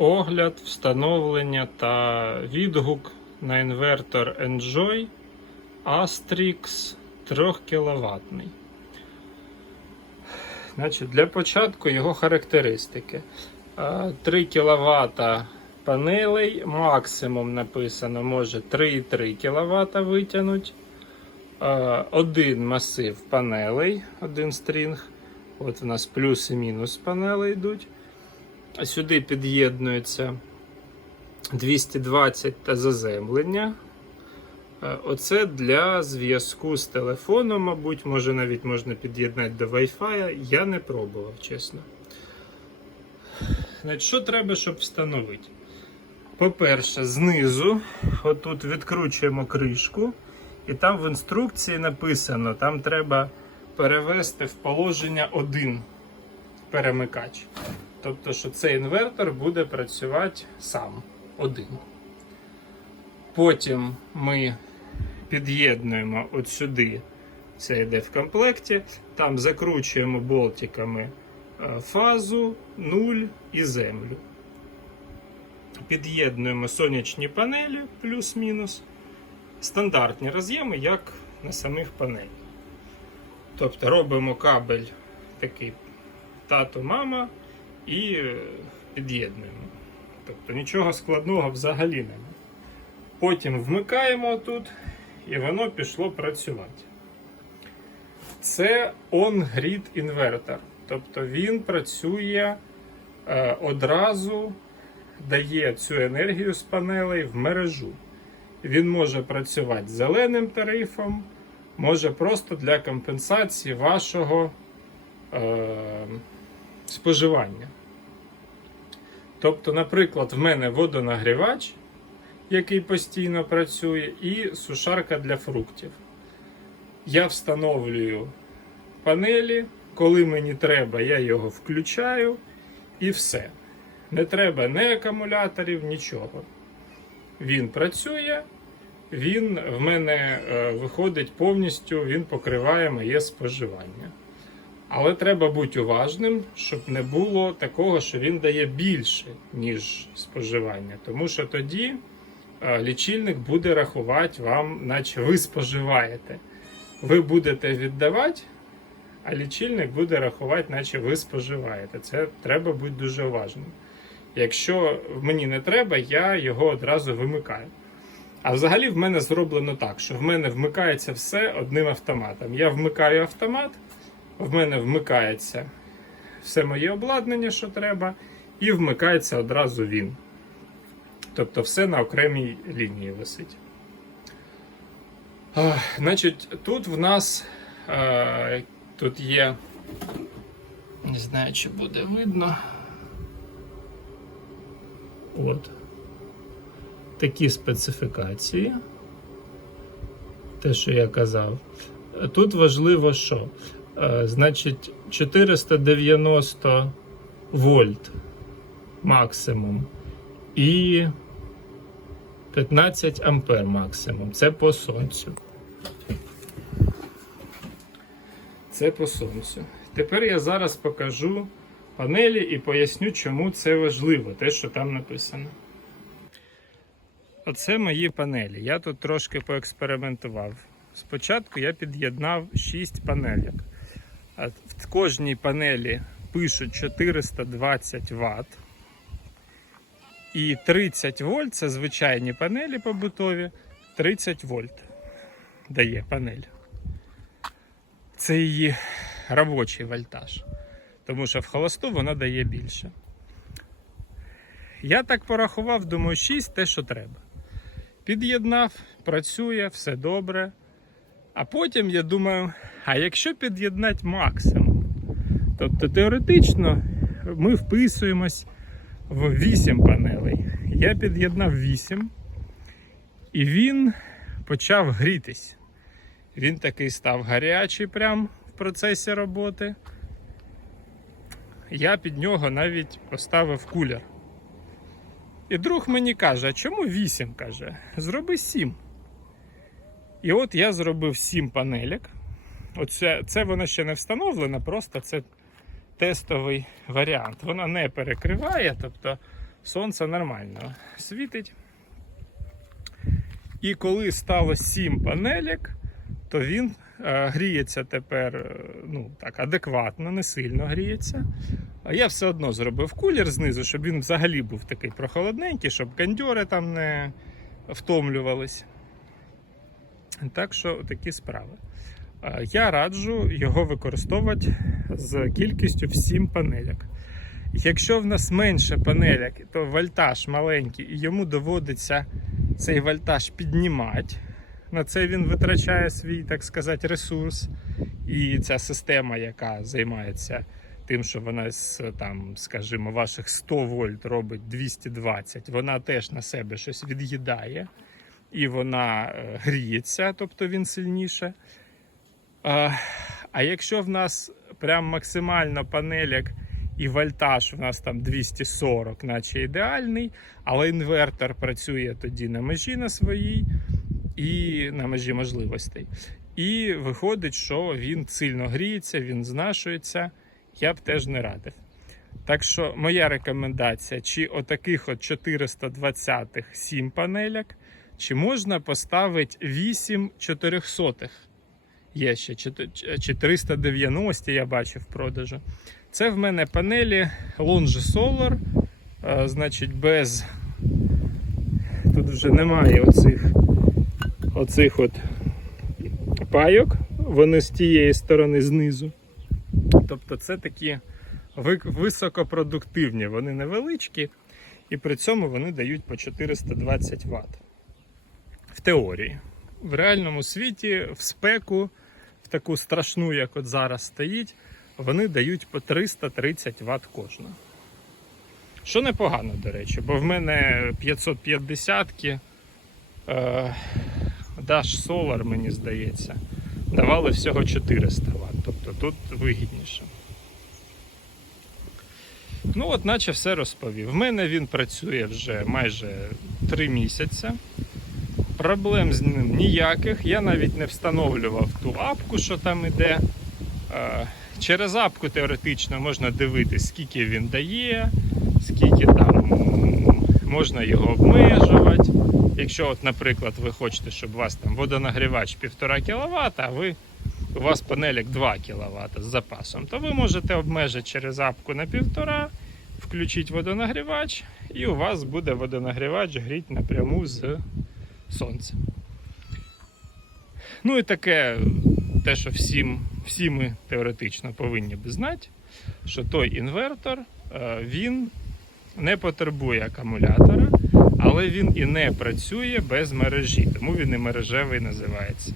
Огляд, встановлення та відгук на інвертор Enjoy Astrix 3 кВт. Значить, для початку його характеристики. Е, 3 кВт панелей, максимум написано, може 3,3 кВт витягнути. Один масив панелей, один стрінг. От у нас плюс і мінус панели йдуть. Сюди під'єднується 220 та заземлення. Е, Оце для зв'язку з телефоном, мабуть, може навіть можна під'єднати до Wi-Fi. Я не пробував, чесно. Значить, Що треба, щоб встановити? По-перше, знизу, отут відкручуємо кришку, і там в інструкції написано, там треба перевести в положення один перемикач. Тобто, що цей інвертор буде працювати сам один. Потім ми під'єднуємо от сюди, це йде в комплекті, там закручуємо болтиками е, фазу, нуль і землю. Під'єднуємо сонячні панелі плюс-мінус, стандартні роз'єми, як на самих панелях. Тобто робимо кабель такий тато, мама і е, під'єднуємо. Тобто нічого складного взагалі немає. Потім вмикаємо тут, і воно пішло працювати. Це on-grid інвертор. Тобто він працює е, одразу, дає цю енергію з панелей в мережу. Він може працювати зеленим тарифом, може просто для компенсації вашого е, споживання. Тобто, наприклад, в мене водонагрівач, який постійно працює, і сушарка для фруктів. Я встановлюю панелі, коли мені треба, я його включаю і все. Не треба ні акумуляторів, нічого. Він працює, він в мене е, виходить повністю, він покриває моє споживання. Але треба бути уважним, щоб не було такого, що він дає більше, ніж споживання. Тому що тоді е, лічильник буде рахувати вам, наче ви споживаєте. Ви будете віддавати, а лічильник буде рахувати, наче ви споживаєте. Це треба бути дуже уважним. Якщо мені не треба, я його одразу вимикаю. А взагалі в мене зроблено так, що в мене вмикається все одним автоматом. Я вмикаю автомат, в мене вмикається все моє обладнання, що треба, і вмикається одразу він. Тобто все на окремій лінії висить. Значить, тут в нас тут є. Не знаю, чи буде видно. От. Такі специфікації. Те, що я казав. Тут важливо, що значить 490 вольт максимум і 15 ампер максимум. Це по сонцю. Це по сонцю. Тепер я зараз покажу панелі і поясню, чому це важливо, те, що там написано. Оце мої панелі. Я тут трошки поекспериментував. Спочатку я під'єднав 6 панелек. В кожній панелі пишуть 420 Вт. І 30 вольт це звичайні панелі побутові. 30 вольт дає панель. Це її робочий вольтаж. Тому що в холосту вона дає більше. Я так порахував, думаю, 6 те, що треба. Під'єднав, працює, все добре. А потім я думаю, а якщо під'єднати максимум, тобто теоретично ми вписуємось в 8 панелей. Я під'єднав 8, і він почав грітись. Він такий став гарячий прямо в процесі роботи. Я під нього навіть поставив кулер. І друг мені каже, а чому 8? каже, зроби 7. І от я зробив 7 панелек. Оце, це воно ще не встановлено, просто це тестовий варіант. Вона не перекриває, тобто сонце нормально світить. І коли стало 7 панелек, то він е, гріється тепер е, ну, так, адекватно, не сильно гріється. А я все одно зробив кулер знизу, щоб він взагалі був такий прохолодненький, щоб кондьори там не втомлювались. Так що такі справи. Я раджу його використовувати з кількістю в 7 панельок. Якщо в нас менше панельок, то вольтаж маленький, і йому доводиться цей вольтаж піднімати. На це він витрачає свій, так сказати, ресурс. І ця система, яка займається тим, що вона з там, скажімо, ваших 100 вольт робить 220, вона теж на себе щось від'їдає і вона е, гріється, тобто він сильніше. А, якщо в нас прям максимально панелек і вольтаж в нас там 240, наче ідеальний, але інвертор працює тоді на межі на своїй і на межі можливостей. І виходить, що він сильно гріється, він знашується. Я б теж не радив. Так що моя рекомендація: чи отаких от 420 7 панелек, чи можна поставити 8 400 Є ще 490, я бачив в продажу. Це в мене панелі Longe Solar. е, Значить, без. Тут вже немає оцих, оцих от пайок. Вони з тієї сторони знизу. Тобто це такі високопродуктивні, вони невеличкі, і при цьому вони дають по 420 Вт. В теорії. В реальному світі, в спеку, в таку страшну, як от зараз стоїть, вони дають по 330 Вт кожна. Що непогано, до речі, бо в мене 550-ки е, Dash Solar, мені здається, давали всього 400 Вт. Тобто тут вигідніше. Ну, от, наче все розповів. В мене він працює вже майже 3 місяці. Проблем з ним ніяких. Я навіть не встановлював ту апку, що там іде. Е, Через апку теоретично можна дивитись, скільки він дає, скільки там можна його обмежувати. Якщо, от, наприклад, ви хочете, щоб у вас там водонагрівач 1,5 кВт, а ви, у вас панелік 2 кВт з запасом, то ви можете обмежити через апку на 1,5, включити водонагрівач, і у вас буде водонагрівач гріти напряму з сонця. Ну і таке, те, що всім, всі ми теоретично повинні би знати, що той інвертор е, він не потребує акумулятора, але він і не працює без мережі, тому він і мережевий називається.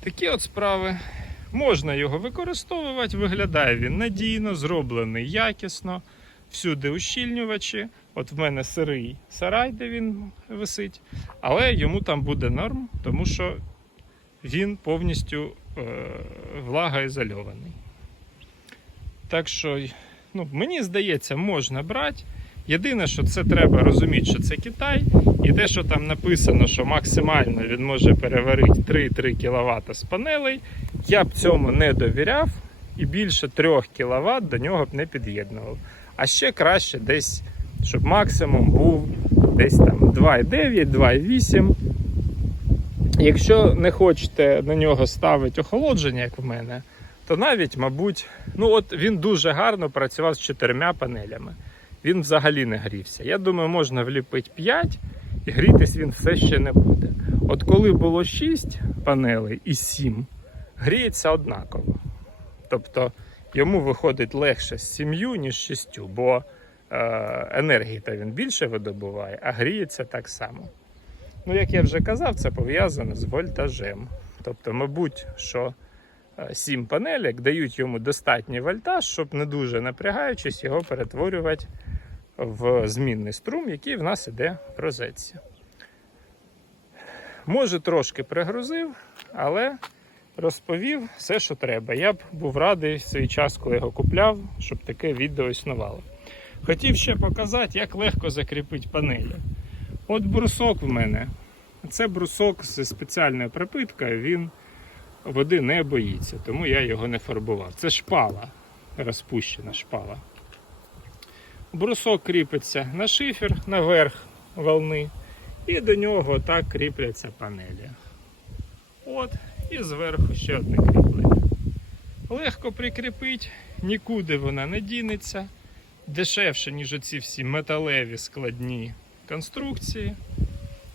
Такі от справи. Можна його використовувати, виглядає він надійно, зроблений якісно, всюди ущільнювачі. От в мене сирий сарай, де він висить, але йому там буде норм, тому що він повністю е, влагоізольований. Так що, ну, мені здається, можна брати. Єдине, що це треба розуміти, що це Китай, і те, що там написано, що максимально він може переварити 3-3 кВт з панелей, я б цьому не довіряв і більше 3 кВт до нього б не під'єднував. А ще краще десь, щоб максимум був десь там 2,9, 2,8. Якщо не хочете на нього ставити охолодження, як в мене, то навіть, мабуть, ну от він дуже гарно працював з чотирма панелями. Він взагалі не грівся. Я думаю, можна вліпити 5 і грітись він все ще не буде. От коли було 6 панелей і 7, гріється однаково. Тобто йому виходить легше з сім'ю, ніж з шістю, бо енергії то він більше видобуває, а гріється так само. Ну, як я вже казав, це пов'язано з вольтажем. Тобто, мабуть, що е, сім панелек дають йому достатній вольтаж, щоб не дуже напрягаючись його перетворювати в змінний струм, який в нас іде в розетці. Може, трошки пригрузив, але розповів все, що треба. Я б був радий в свій час, коли його купляв, щоб таке відео існувало. Хотів ще показати, як легко закріпити панелі. От брусок в мене. Це брусок з спеціальною припиткою, він води не боїться, тому я його не фарбував. Це шпала, розпущена шпала. Брусок кріпиться на шифер, наверх волни, і до нього так кріпляться панелі. От, і зверху ще одне кріплення. Легко прикріпить, нікуди вона не дінеться. Дешевше, ніж оці всі металеві складні конструкції.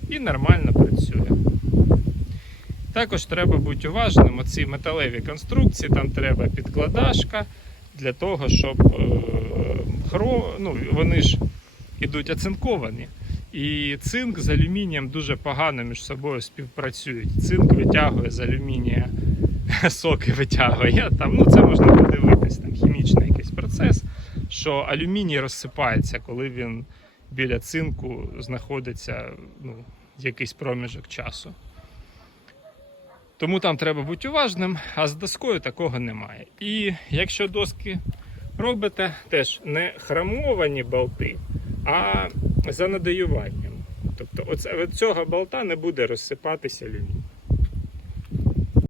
І нормально працює. Також треба бути уважним. Оці металеві конструкції, там треба підкладашка для того, щоб е, хро... ну, вони ж ідуть оцинковані. І цинк з алюмінієм дуже погано між собою співпрацюють. Цинк витягує з алюмінія соки витягує. Там, ну, це можна подивитись, там хімічний якийсь процес, що алюміній розсипається, коли він біля цинку знаходиться ну, якийсь проміжок часу. Тому там треба бути уважним, а з доскою такого немає. І якщо доски робите, теж не хромовані болти, а за надаюванням. Тобто від цього болта не буде розсипатися алюміній.